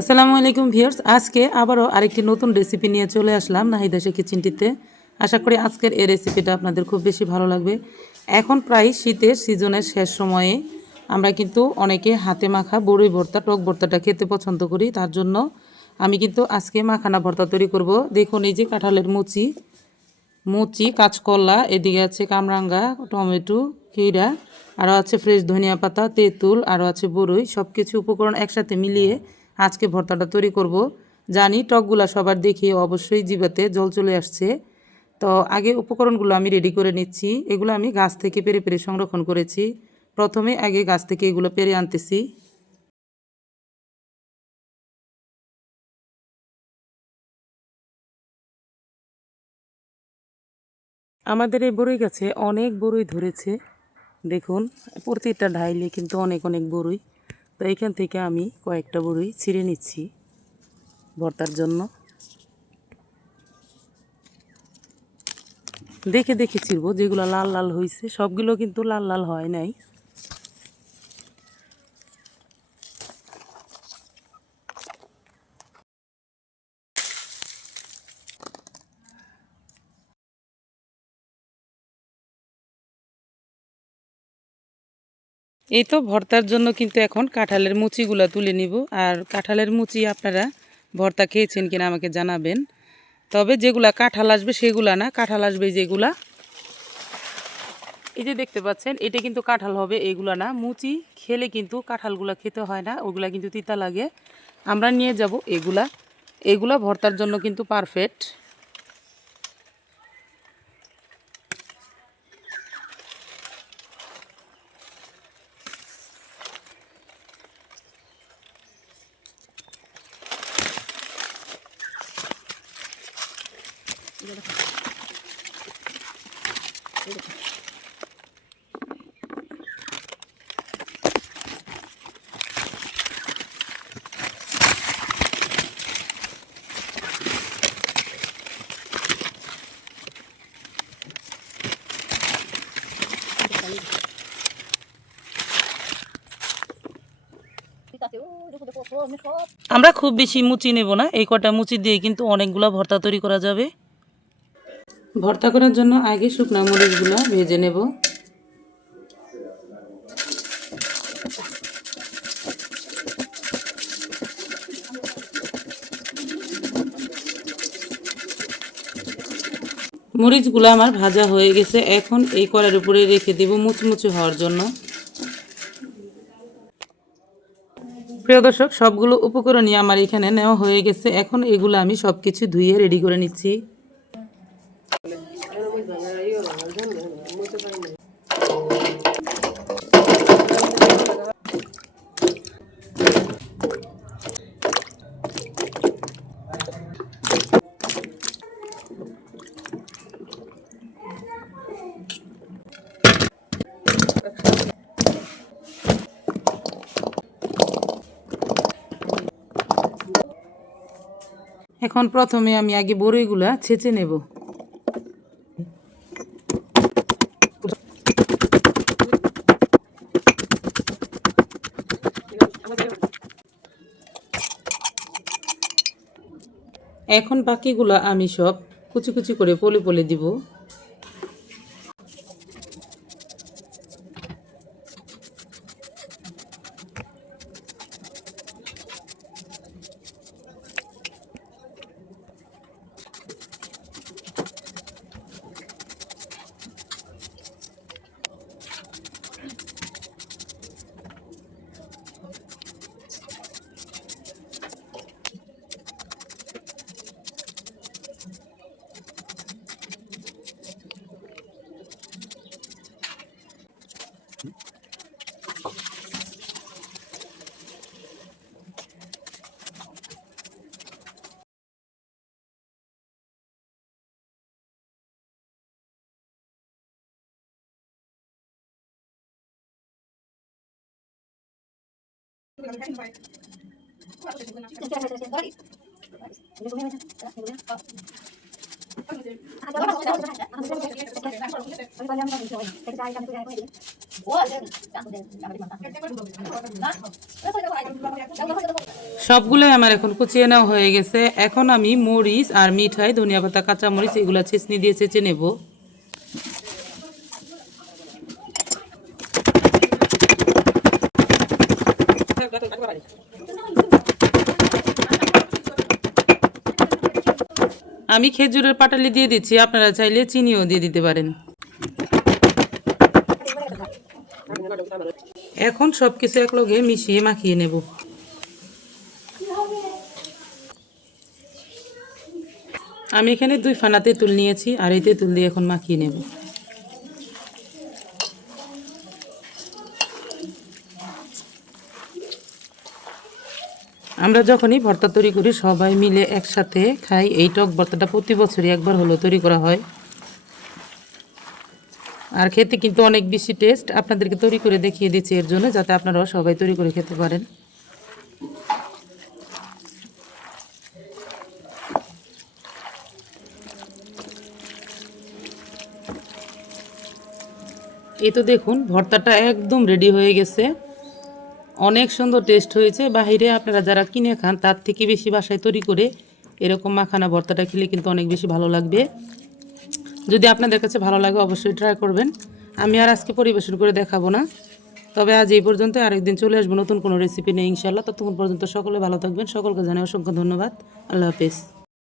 আসসালামু আলাইকুম ভিউয়ার্স, আজকে আবারও আরেকটি নতুন রেসিপি নিয়ে চলে আসলাম নাহিদা সে কিচেনটিতে আশা করি আজকের এই রেসিপিটা আপনাদের খুব বেশি ভালো লাগবে। এখন প্রায় শীতের সিজনের শেষ সময়ে আমরা কিন্তু অনেকে হাতে মাখা বড়ই ভর্তা, টক ভর্তাটা খেতে পছন্দ করি। তার জন্য আমি কিন্তু আজকে মাখানা ভর্তা তৈরি করব। দেখুন, এই যে কাঁঠালের মুচি মুচি, কাঁচকলা, এদিকে আছে কামরাঙ্গা, টমেটো কিরা আরও আছে ফ্রেশ ধনিয়া পাতা, তেঁতুল, আরও আছে বরই সব কিছু উপকরণ একসাথে মিলিয়ে আজকে ভর্তাটা তৈরি করব। জানি টকগুলা সবার দেখে অবশ্যই জিবাতে জল চলে আসছে। তো আগে উপকরণগুলো আমি রেডি করে নিচ্ছি। এগুলো আমি গাছ থেকে পেরে পেরে সংরক্ষণ করেছি। প্রথমে আগে গাছ থেকে এগুলো পেরে আনতেছি। আমাদের এই বড়ই গাছে অনেক বড়ই ধরেছে। দেখুন, প্রতিটা ঢাইলে কিন্তু অনেক অনেক বড়ই তো এখান থেকে আমি কয়েকটা বড়ই ছিঁড়ে নিচ্ছি ভর্তার জন্য। দেখে দেখে ছিঁড়ব, যেগুলো লাল লাল হয়েছে সবগুলো কিন্তু লাল লাল হয় নাই। এই তো ভর্তার জন্য কিন্তু এখন কাঁঠালের মুচিগুলো তুলে নিব। আর কাঁঠালের মুচি আপনারা ভর্তা খেয়েছেন কিনা আমাকে জানাবেন। তবে যেগুলা কাঁঠাল আসবে সেগুলা না, কাঁঠাল আসবে যেগুলা। এই যে দেখতে পাচ্ছেন, এটা কিন্তু কাঁঠাল হবে, এগুলা না। মুচি খেলে কিন্তু কাঁঠালগুলা খেতে হয় না, ওগুলা কিন্তু তিতা লাগে। আমরা নিয়ে যাব এগুলা। এগুলা ভর্তার জন্য কিন্তু পারফেক্ট আমরা খুব বেশি মুচি নেব না, এই কটা মুচি দিয়ে কিন্তু অনেকগুলো ভর্তা তৈরি করা যাবে। ভর্তা করার জন্য আগে শুকনা মরিচগুলো ভেজে নেব। মরিচগুলো আমার ভাজা হয়ে গেছে। এখন এই কড়ার উপরে রেখে দেব মুচমুচে হওয়ার জন্য। প্রিয় দর্শক, সবগুলো উপকরণই আমার এখানে নেওয়া হয়ে গেছে। এখন এগুলো আমি সব কিছু ধুয়ে রেডি করে নিচ্ছি। এখন প্রথমে আমি আগে বড়ইগুলা ছেঁচে নেব। এখন বাকিগুলো আমি সব কুচি কুচি করে পলে পলে দিব। সবগুলোই আমার এখন কুচিয়ে নেওয়া হয়ে গেছে। এখন আমি মরিচ আর মিঠাই, ধনিয়া পাতা, কাঁচামরিচ, এগুলো ছেঁচনি দিয়ে চেঁচে নেব। আমি খেজুরের পাটালি দিয়ে দিচ্ছি, আপনারা চাইলে চিনিও দিয়ে দিতে পারেন। এখন সব কিছু একলগে মিশিয়ে মাখিয়ে নেব। আমি এখানে দুই ফানাতে তুল নিয়েছি, আর এই তেঁতুল দিয়ে এখন মাখিয়ে নেব। আমরা যখনই ভর্তা তৈরি করি, সবাই মিলে একসাথে খাই। এই টক ভর্তাটা প্রতি বছরই একবার হলেও তৈরি করা হয়। আর খেতে কিন্তু অনেক বেশি টেস্ট আপনাদেরকে তৈরি করে দেখিয়ে দিচ্ছি এর জন্য, যাতে আপনারাও সবাই তৈরি করে খেতে পারেন। এই তো দেখুন, ভর্তাটা একদম রেডি হয়ে গেছে। অনেক সুন্দর টেস্ট হয়েছে। বাহিরে আপনারা যারা কিনে খান, তার থেকে বেশি বাসায় তৈরি করে এরকম মাখানা ভর্তাটা খেলে কিন্তু অনেক বেশি ভালো লাগবে। যদি আপনাদের কাছে ভালো লাগে, অবশ্যই ট্রাই করবেন। আমি আর আজকে পরিবেশন করে দেখাবো না। তবে আজ এই পর্যন্ত আরেকদিন চলে আসব নতুন কোনো রেসিপি নিয়ে ইনশাল্লাহ ততক্ষণ পর্যন্ত সকলে ভালো থাকবেন। সকলকে জানাই অসংখ্য ধন্যবাদ। আল্লাহ হাফেজ।